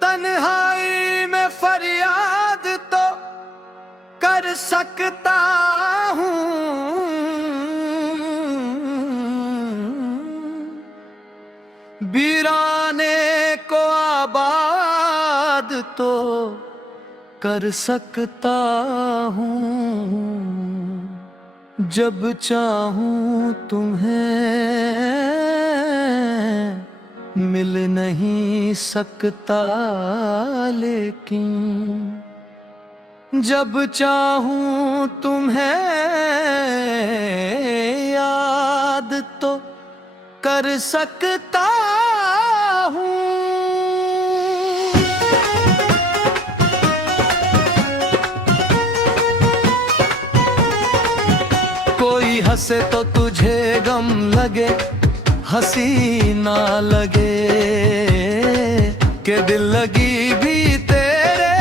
तन्हाई में फरियाद तो कर सकता हूँ, वीराने को आबाद तो कर सकता हूँ। जब चाहूँ तुम्हें मिल नहीं सकता, लेकिन जब चाहूँ तुम्हें याद तो कर सकता हूँ। कोई हंसे तो तुझे गम लगे, हंसी ना लगे कि दिल लगी भी तेरे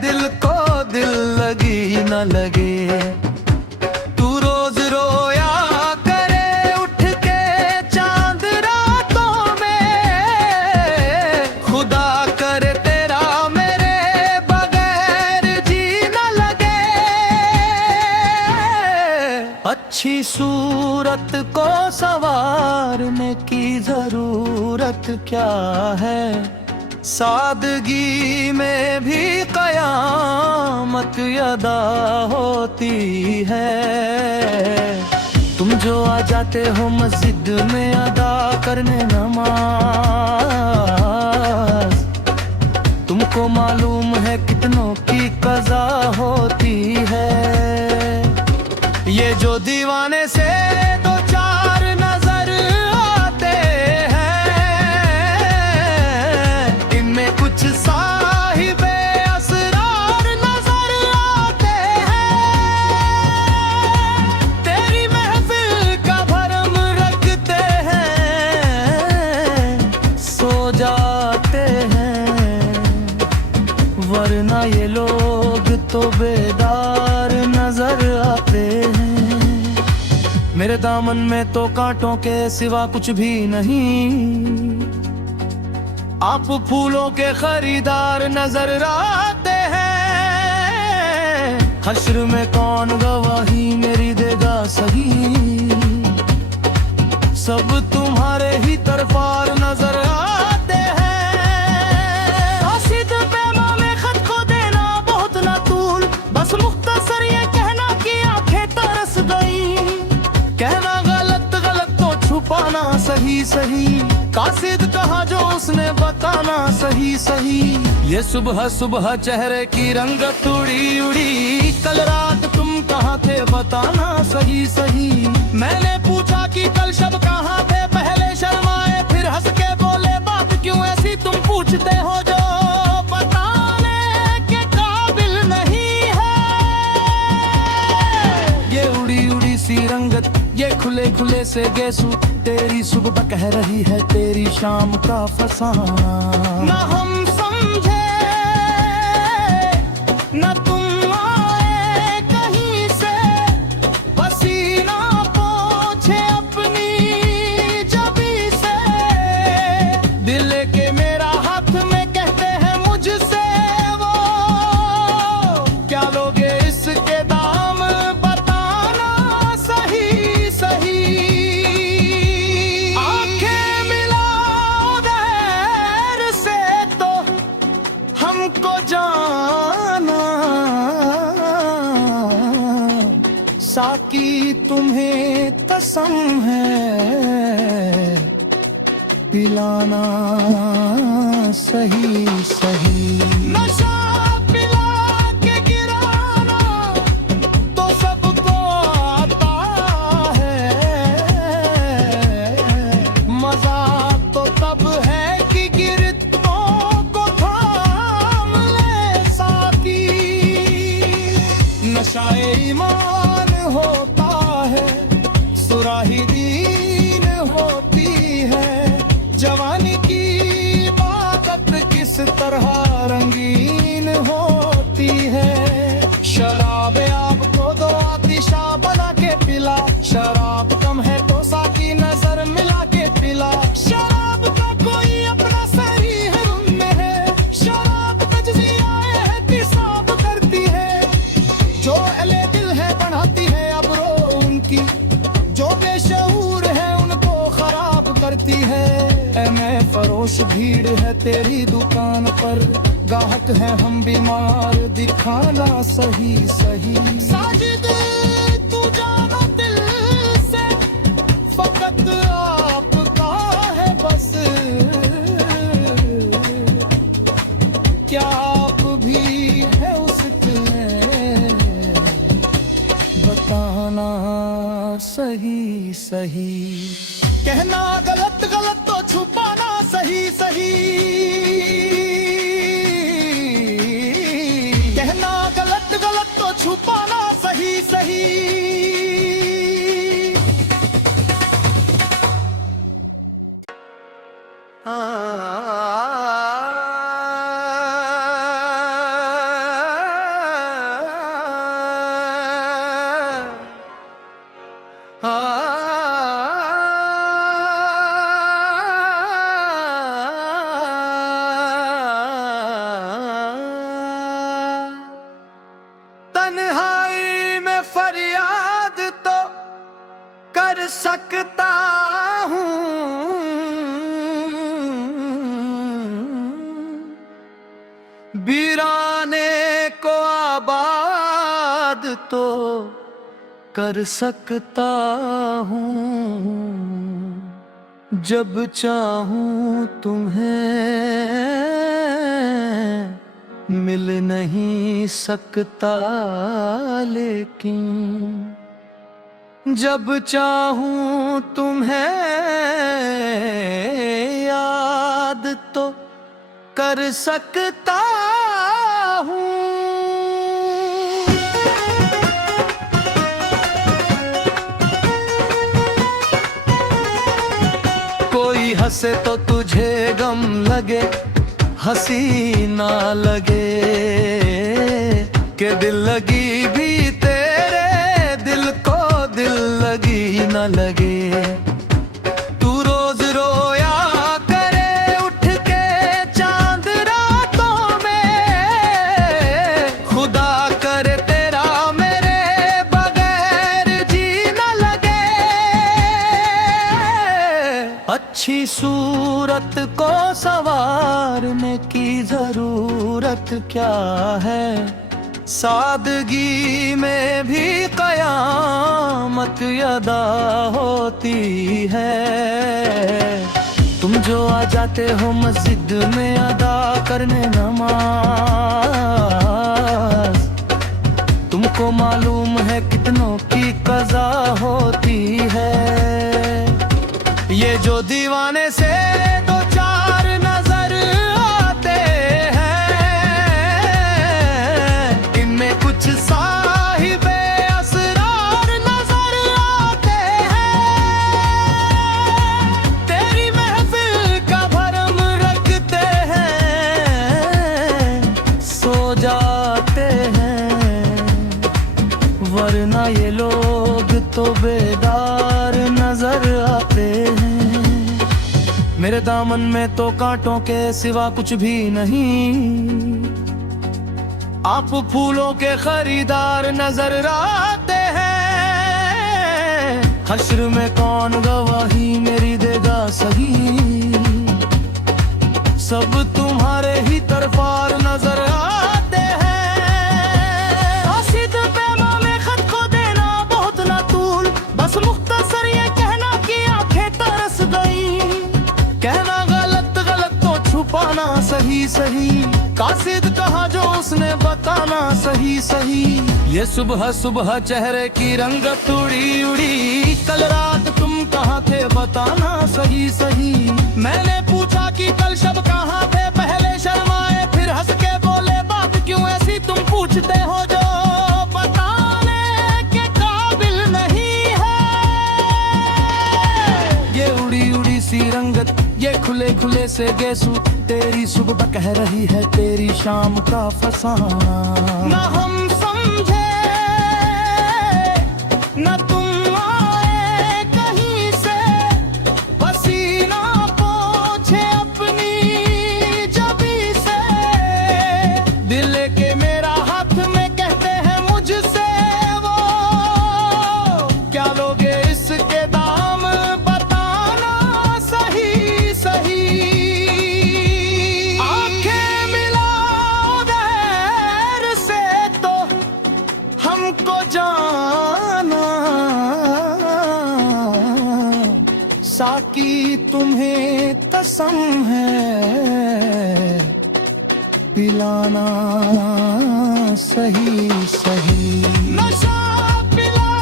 दिल को दिल लगी ना लगे। तू रोज रोया करे उठ के चांद रातों में, खुदा करे तेरा मेरे बगैर जी ना लगे। अच्छी सूरत को संवारने की जरूरत क्या है, सादगी में भी कयामत अदा होती है। तुम जो आ जाते हो मस्जिद में अदा करने नमाज, तुमको मालूम है कितनों की कज़ा होती है। ये जो दीवाने से दो चार नजर आते हैं, इनमें कुछ साहिबे असरार नजर आते हैं। तेरी महफिल का भरम रखते हैं, सो जाते हैं, वरना ये लोग तो बेदार नजर आते हैं। मेरे दामन में तो कांटों के सिवा कुछ भी नहीं, आप फूलों के खरीदार नजर आते हैं। हश्र में कौन गवाही मेरी देगा सही, सब तुम्हारे ही तरफार नजर आते हैं। हसीद पैमा में खत को देना बहुत ना तूल, बस मुख्तसर ये कहना कि आंखें तरस गई। कहना गलत गलत तो छुपाना सही सही, कासिद कहा जो उसने बताना सही सही। ये सुबह सुबह चेहरे की रंगत उड़ी उड़ी, कल रात तुम कहाँ थे बताना सही सही। मैंने पूछा कि कल शब कहाँ थे, पहले शर्माए फिर हंस के बोले बात क्यों ऐसी तुम पूछते हो जो बताने के काबिल नहीं है। ये उड़ी उड़ी सी रंगत, ये खुले खुले से गेसू, तेरी सुबह कह रही है तेरी शाम का फसाना। ना हम समझे ना तुम आए कहीं से, पसीना पोछे अपनी जबी से। दिल के मेरा हाथ में कहते हैं मुझसे वो, क्या लोगे इसके दाम बताना सही सही। आंखें मिला देर से तो हमको जाना, साकी तुम्हें कसम है पिलाना सही सही। नशा पिला के गिराना तो सबको आता है, मजा तो तब है कि गिरतों को थाम ले साकी। नशा ईमान होता है सुराही शराब कम है तो साकी नजर मिला के पिला। शराब का कोई अपना सरी है उनमें है, शराब तजजियाए है तिसाब करती है। जो अहले दिल है बढ़ाती है अब्रो उनकी, जो बेशऊर है उनको खराब करती है। ऐ मैं फरोश भीड़ है तेरी दुकान पर, गाहक है हम बीमार दिखाना सही सही। साजिद तू जानो दिल से फकत आपका है बस, क्या आप भी है उसके बताना सही सही। कहना गलत गलत तो छुपाना सही सही, कहना गलत गलत तो छुपाना सही सही। तन्हाई में फरियाद तो कर सकता हूँ, वीराने को आबाद तो कर सकता हूँ। जब चाहूँ तुम्हें मिल नहीं सकता, लेकिन जब चाहूँ तुम्हें याद तो कर सकता हूँ। कोई हंसे तो तुझे गम लगे, हंसी ना लगे कि दिल लगी भी तेरे दिल को दिल लगी ना लगे। तू रोज रोया करे उठ के चांद रातों में, खुदा करे तेरा मेरे बगैर जी ना लगे। अच्छी सूरत को संवारने की जरूरत क्या है, सादगी में भी कयामत अदा होती है। तुम जो आ जाते हो मस्जिद में अदा करने नमाज, तुमको मालूम है कितनों की कज़ा होती है। ये जो दीवाने से दो चार नजर आते हैं, इनमें कुछ साहिबे असरार नजर आते हैं। तेरी महफिल का भरम रखते हैं, सो जाते हैं, वरना ये लोग तो बेदार नजर आते हैं। मेरे दामन में तो कांटों के सिवा कुछ भी नहीं, आप फूलों के खरीदार नजर आते हैं। हश्र में कौन गवाही मेरी देगा सही, सब तुम्हारे ही तरफार नजर आते हैं। आसिद पैमा में खत को देना बहुत ना तूल, बस मुख्तसर ये कहना कि आंखें तरस गई। कहना गलत गलत तो छुपाना सही सही, कासिद कहा जो उसने बताना सही सही। ये सुबह सुबह चेहरे की रंगत उड़ी उड़ी, कल रात तुम कहाँ थे बताना सही सही। मैंने पूछा कि कल शब कहाँ थे, पहले शर्माए फिर हंस के बोले बात क्यों ऐसी तुम पूछते हो जो बताने के काबिल नहीं है। ये उड़ी उड़ी सी रंगत, ये खुले खुले से गेसू, तेरी सुबह कह रही है तेरी शाम का फसाना। ना हम समझे ना तुम साकी तुम्हें कसम है पिलाना सही सही। नशा पिला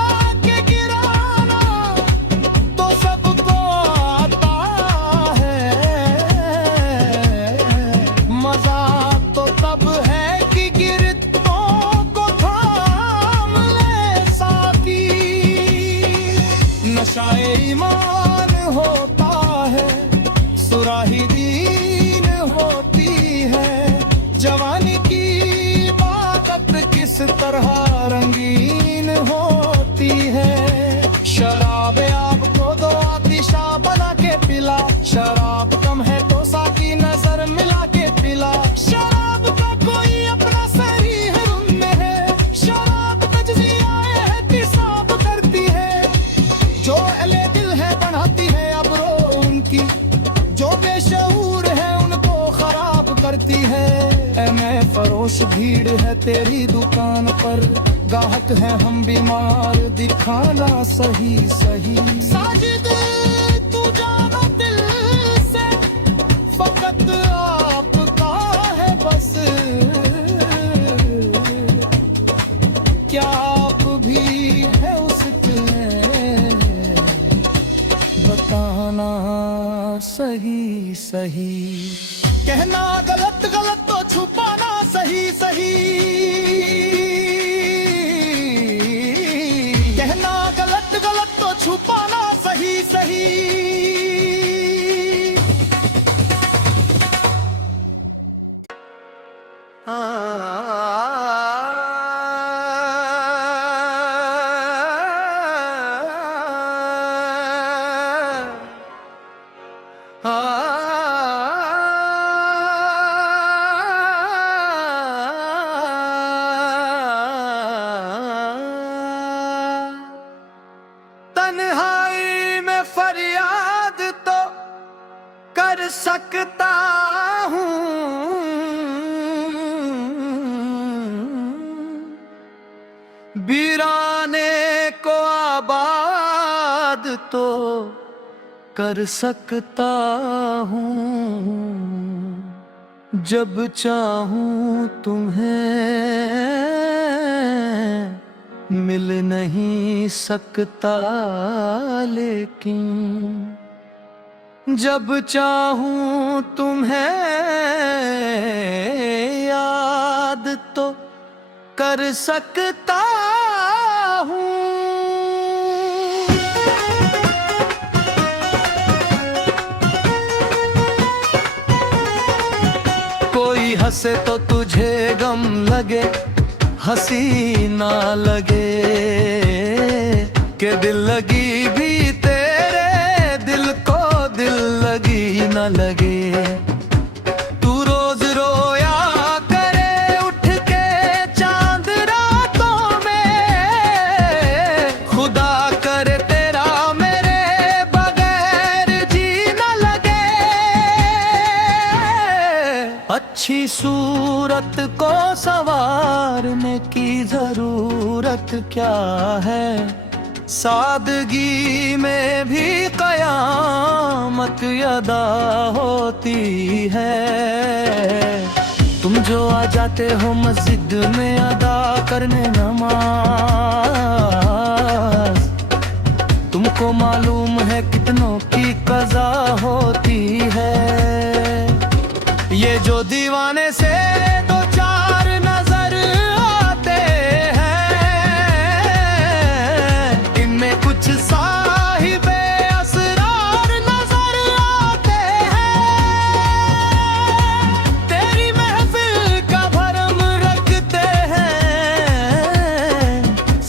के गिराना तो सबको आता है, मजा तो तब है कि गिरतों को थाम ले साकी। नशा ईमान होता है, सुराही दीन होती है, जवानी की इबादत किस तरह रंगीन होती है। शराब आपको दो आतिशा बना के पिला, शराब कम है तो साकी नजर मिला के पिला। शराब का कोई अपना सही है उनमें है, शराब तज्जिया एहतिसाब करती है, जो अहले दिल है बढ़ाती है अब्रो उनकी, जो बेशऊर है उनको खराब करती है। मैं फरोश भीड़ है तेरी दुकान पर, गाहक है हम बीमार दिखाना सही सही। साजिद तू जानो दिल से फकत आपका है बस, क्या आप भी है उसमें बताना सही सही। कहना गलत गलत तो छुपाना सही सही, कहना गलत गलत तो छुपाना सही सही। तन्हाई में फरियाद तो कर सकता हूँ, वीराने को आबाद तो कर सकता हूँ, जब चाहूँ तुम्हें मिल नहीं सकता, लेकिन जब चाहूँ तुम्हें याद तो कर सकता हूँ। कोई हंसे तो तुझे गम लगे, हंसी ना लगे, के दिल लगी भी तेरे दिल को दिल लगी ना लगे। तू रोज रोया करे उठ के चांद रातों में, खुदा करे तेरा मेरे बगैर जी ना लगे। अच्छी सूरत को संवारने की जरूरत क्या है, सादगी में भी कयामत अदा होती है। तुम जो आ जाते हो मस्जिद में अदा करने नमाज, तुमको मालूम है कितनों की कज़ा होती है। ये जो दीवाने से दो चार नजर आते हैं, इनमें कुछ साहिबे असरार नजर आते हैं। तेरी महफिल का भरम रखते हैं,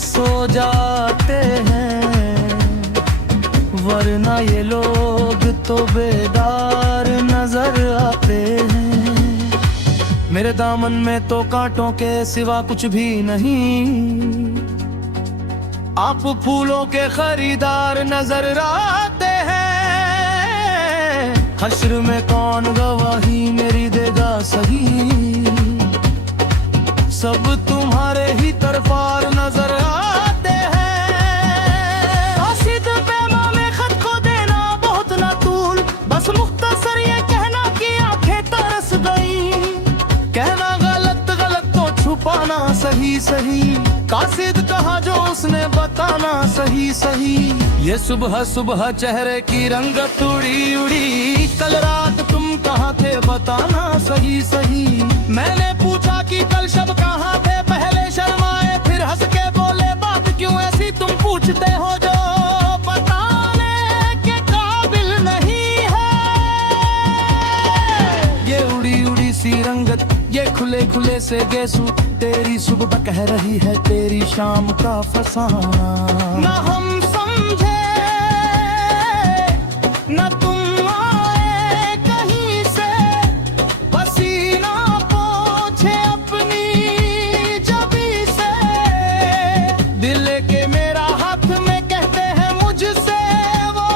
सो जाते हैं, वरना ये लोग तो बेदार नजर आते हैं। मेरे दामन में तो कांटों के सिवा कुछ भी नहीं, आप फूलों के खरीदार नजर आते हैं। हश्र में कौन गवाही मेरी देगा सही, सब तुम्हारे ही तरफार नजर आते हैं। कासिद पैमा में खत को देना बहुत सही सही, कासिद कहा जो उसने बताना सही सही। ये सुबह सुबह चेहरे की रंगत उड़ी उड़ी, कल रात तुम कहाँ थे बताना सही सही। मैंने पूछा कि कल शब कहाँ थे, पहले शर्माए फिर हंस के बोले बात क्यों ऐसी तुम पूछते हो जो बताने के काबिल नहीं है। ये उड़ी उड़ी सी रंगत, ये खुले खुले से गेसू, तेरी सुबह कह रही है तेरी शाम का फसाना। ना हम समझे न तुम आए कहीं से, पसीना पोछे अपनी जबी से। दिल के मेरा हाथ में कहते हैं मुझसे वो,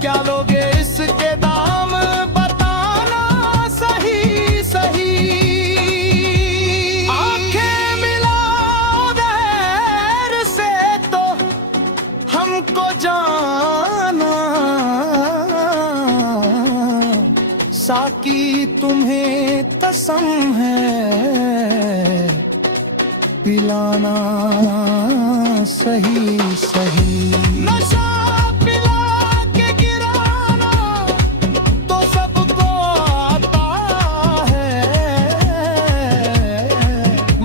क्या लोगे इसके दाम बताना सही सही। आंखें मिलाओ गैर से तो हमको जाना, साकी तुम्हें कसम है पिलाना सही सही। नशा पिला के गिराना तो सबको आता है,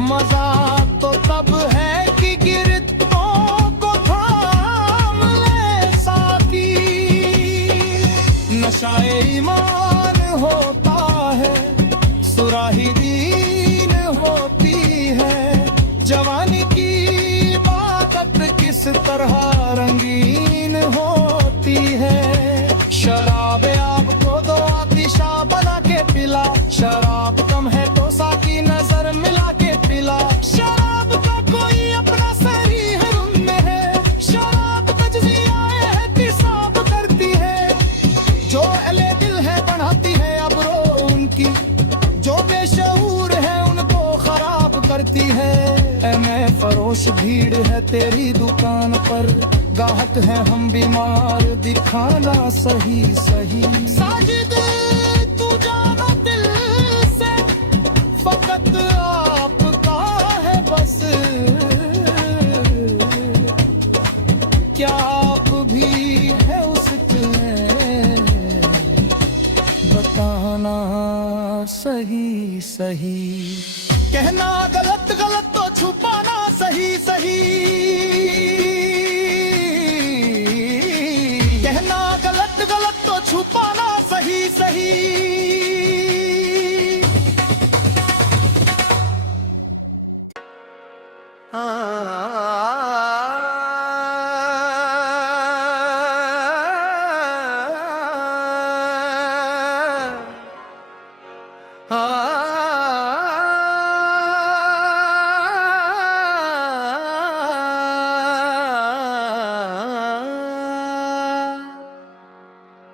मजा तो तब है कि गिरतों को थाम ले साकी। नशाए ईमान होता है, सुराही दीन होती है। जवानी की इबादत किस तरह रंगीन होती है। शराब आपको दो आतिशा बना के पिला, शराब कम है तो साकी नजर मिला के पिला। शराब का कोई अपना सही है उनमें है, शराब तज्जियाए है तिसाब करती है। जो अहले दिल है बढ़ाती है अब्रो उनकी, जो बेशऊर है उनको खराब करती है। मैं फरोश भीड़ है तेरी दुकान पर, गाहक है हम बीमार दिखाना सही सही। साजिद तू जाना दिल से, फकत आपका है बस, क्या आप भी है उसके बताना सही सही। कहना गलत गलत तो छुपाना सही सही, कहना गलत गलत तो छुपाना सही सही।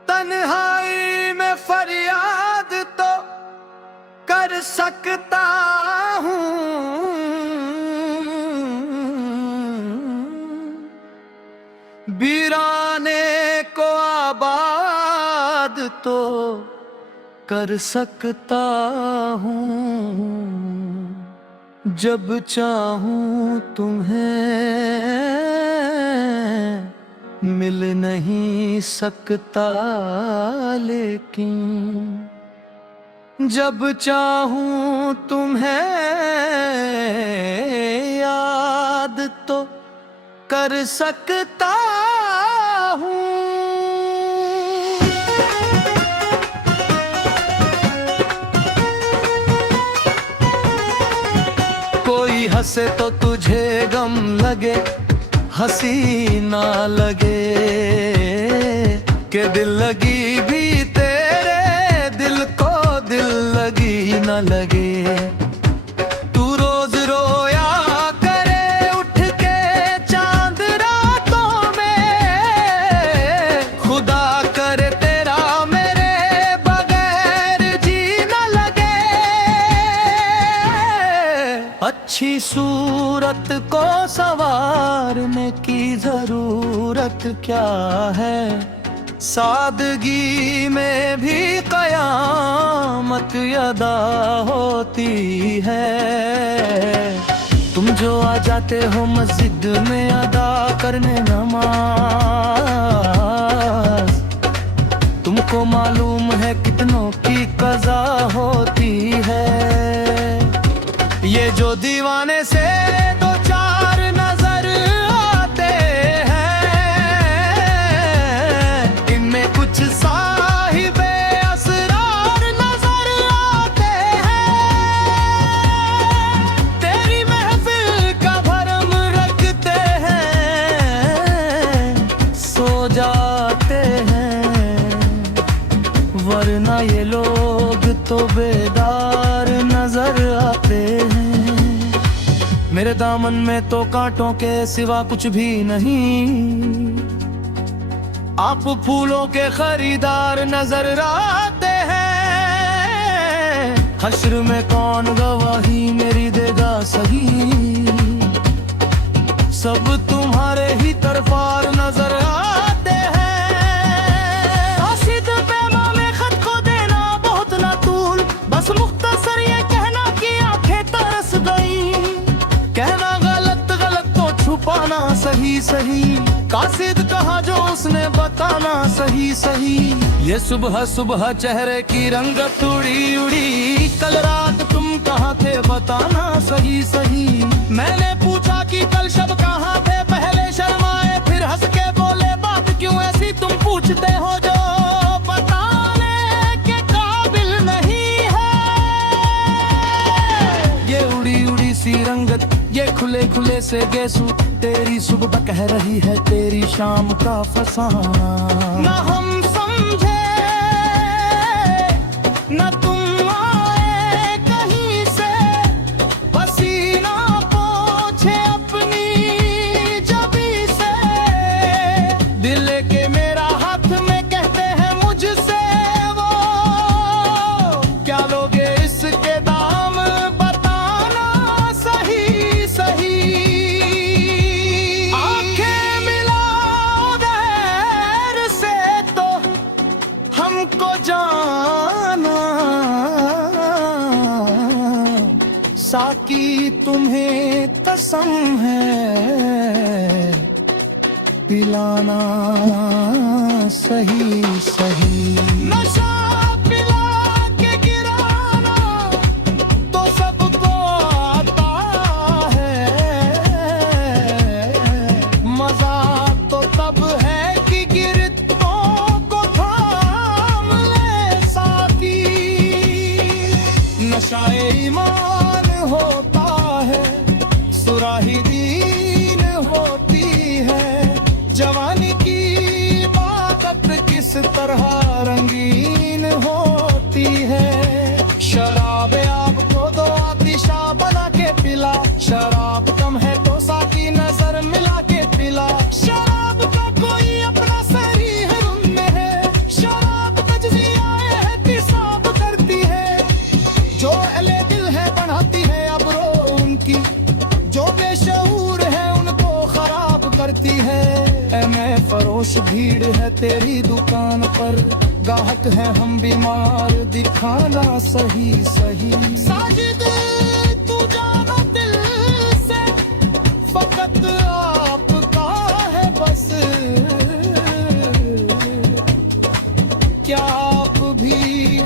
तन्हाई में फरियाद तो कर सकता हूँ, वीराने को आबाद तो कर सकता हूँ। जब चाहूँ तुम्हें मिल नहीं सकता, लेकिन जब चाहूँ तुम्हें याद तो कर सकता हूँ। कोई हंसे तो तुझे गम लगे, हंसी ना लगे कि दिल लगी भी तेरे दिल को दिल लगी ना लगे। तू रोज रोया करे उठ के चांद रातों में, खुदा करे तेरा मेरे बगैर जी ना लगे। अच्छी सूरत को संवारने की जरूरत क्या है, सादगी में भी कयामत अदा होती है। तुम जो आ जाते हो मस्जिद में अदा करने नमाज, तुमको मालूम है कितनों की कज़ा होती है। ये जो दीवाने से दो चार नजर आते हैं, इनमें कुछ साहिबे असरार नजर आते हैं। तेरी महफिल का भरम रखते हैं, सो जाते हैं, वरना ये लोग तो बेदार नजर आते हैं। मेरे दामन में तो कांटों के सिवा कुछ भी नहीं, आप फूलों के खरीदार नजर आते हैं। हश्र में कौन गवाही मेरी देगा सही, सब तुम्हारे ही तरफार नजर आते हैं। कासिद पैमा में खत को देना बहुत ना तूल, बस मुख्तसर ये कहना कि आंखें तरस गई। कहना गलत गलत तो छुपाना सही सही, कासिद कहा जो उसने बताना सही सही। ये सुबह सुबह चेहरे की रंगत उड़ी उड़ी, कल रात तुम कहाँ थे बताना सही सही। मैंने पूछा कि कल शब कहाँ थे, पहले शर्माए फिर हंस के बोले बात क्यों ऐसी तुम पूछते हो जो बताने के काबिल नहीं है। ये उड़ी उड़ी सी रंगत, ये खुले खुले से गेसू, तेरी सुबह कह रही है तेरी शाम का फसाना। ना हम समझे न तुम आए कहीं से, पसीना पोछे अपनी जबी से। दिल के मेरा हाथ में कहते हैं मुझसे वो, क्या लोगे इसके दाम बताना सही सही। आंखें मिला गैर से तो हमको जाना, साकी तुम्हें कसम है पिलाना सही सही। नशा पिला के गिराना तो सबको आता है, मजा तो तब है कि गिरतों को थाम ले साकी। नशाए ईमान होता है, सुराही दीन होती है। जवानी की इबादत किस तरह रंगीन होती है। शराब आपको दो आतिशा बना के पिला, शराब कम है तो साकी नजर मिला के पिला। शराब का कोई अपना सरी है उनमें है, शराब तजजियाए है तिसाब करती है। जो अहले दिल है बढ़ाती है अब्रो उनकी, जो बेशऊर है उनको खराब करती है। मैं फरोश भीड़ है तेरी दुकान पर, गाहक है हम बीमार दिखाना सही सही। साजिद तू जानो दिल से फकत आपका है बस, क्या आप भी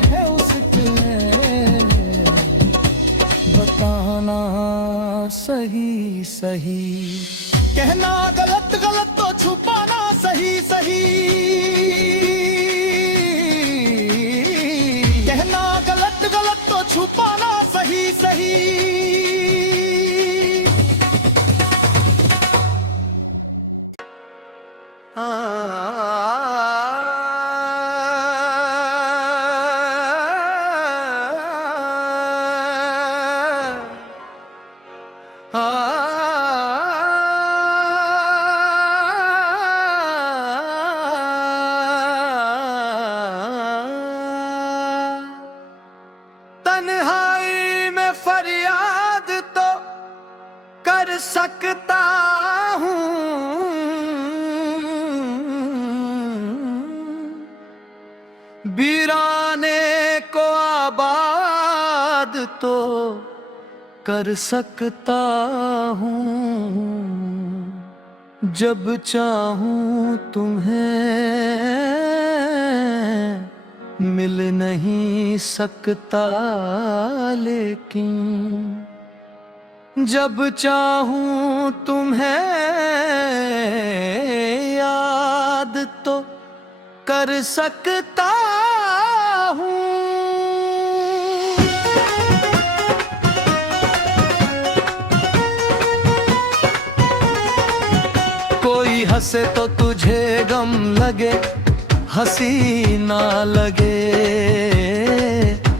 है उसके बताना सही सही। कहना गलत गलत तो छुपाना सही सही। कहना गलत गलत तो छुपाना सही सही। तन्हाई में फरियाद तो कर सकता हूँ, वीराने को आबाद तो कर सकता हूँ, जब चाहूँ तुम्हें मिल नहीं सकता, लेकिन जब चाहूँ तुम्हें याद तो कर सकता हूँ। कोई हंसे तो तुझे गम लगे, हंसी ना लगे,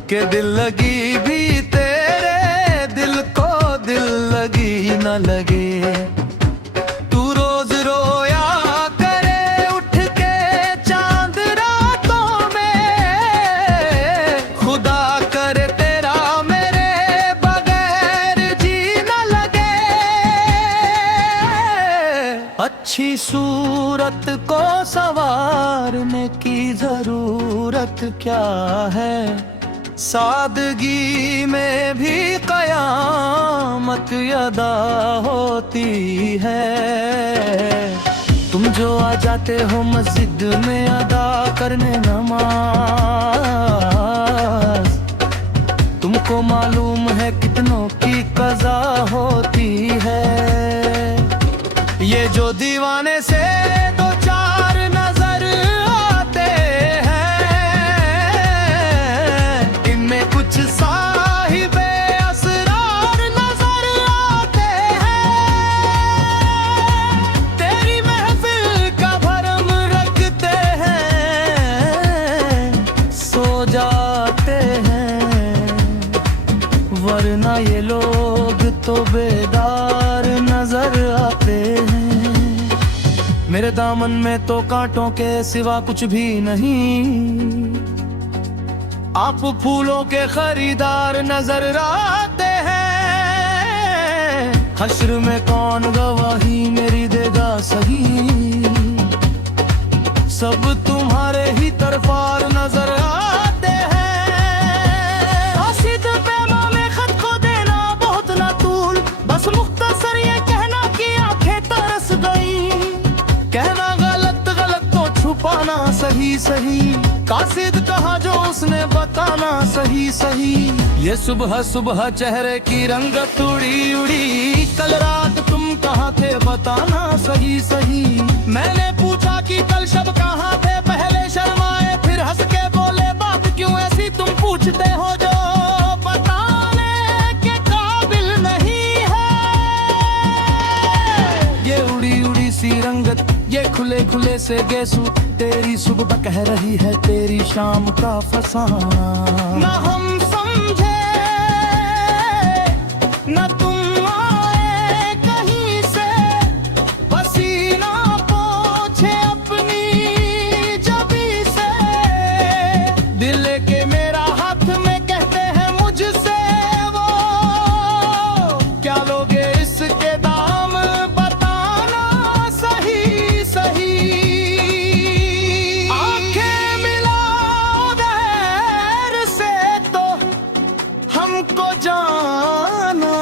के दिल लगी भी तेरे दिल को दिल लगी ना लगे। तू रोज रोया करे उठ के चांद रातों में, खुदा करे तेरा मेरे बगैर जी ना लगे। अच्छी सूरत को संवारने की जरूरत क्या है, सादगी में भी कयामत अदा होती है। तुम जो आ जाते हो मस्जिद में अदा करने नमाज, तुमको मालूम है कितनों की कज़ा होती है। ये जो दीवाने से दो चार नजर आते हैं, इनमें कुछ साहिबे असरार नजर आते हैं। तेरी महफिल का भरम रखते हैं, सो जाते हैं, वरना ये लोग तो बेदार नजर आते हैं। मेरे दामन में तो कांटों के सिवा कुछ भी नहीं, आप फूलों के खरीदार नजर आते हैं। हश्र में कौन गवाही मेरी देगा सही, सब तुम्हारे ही तरफार नजर आते हैं। आसिद पैमा में खत को देना बहुत ना तूल, बस मुख्तसर ये कहना कि आंखें तरस गई। कहना गलत गलत तो छुपाना सही सही, कासिद कहा जो उसने बताना सही सही। ये सुबह सुबह चेहरे की रंगत उड़ी उड़ी, कल रात तुम कहाँ थे बताना सही सही। मैंने पूछा कि कल शब कहाँ थे, पहले शर्माए फिर हंस के बोले बात क्यों ऐसी तुम पूछते हो जो बताने के काबिल नहीं है। ये उड़ी उड़ी सी रंगत, ये खुले खुले से गेसू, तेरी सुबह कह रही है तेरी शाम का फसाना। ना हम समझे न तुम आए कहीं से, पसीना पोछे अपनी जबी से। दिल के मेरा हाथ में कहते हैं मुझसे वो, क्या लोगे इसके दाम बताना सही सही। आंखें मिला गैर से तो हमको जाना,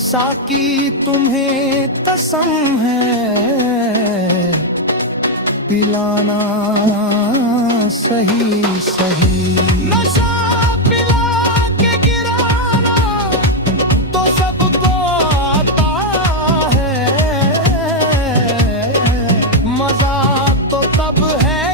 साकी तुम्हें कसम है पिलाना सही सही। नशा पिला के गिराना तो सबको आता है, मजा तो तब है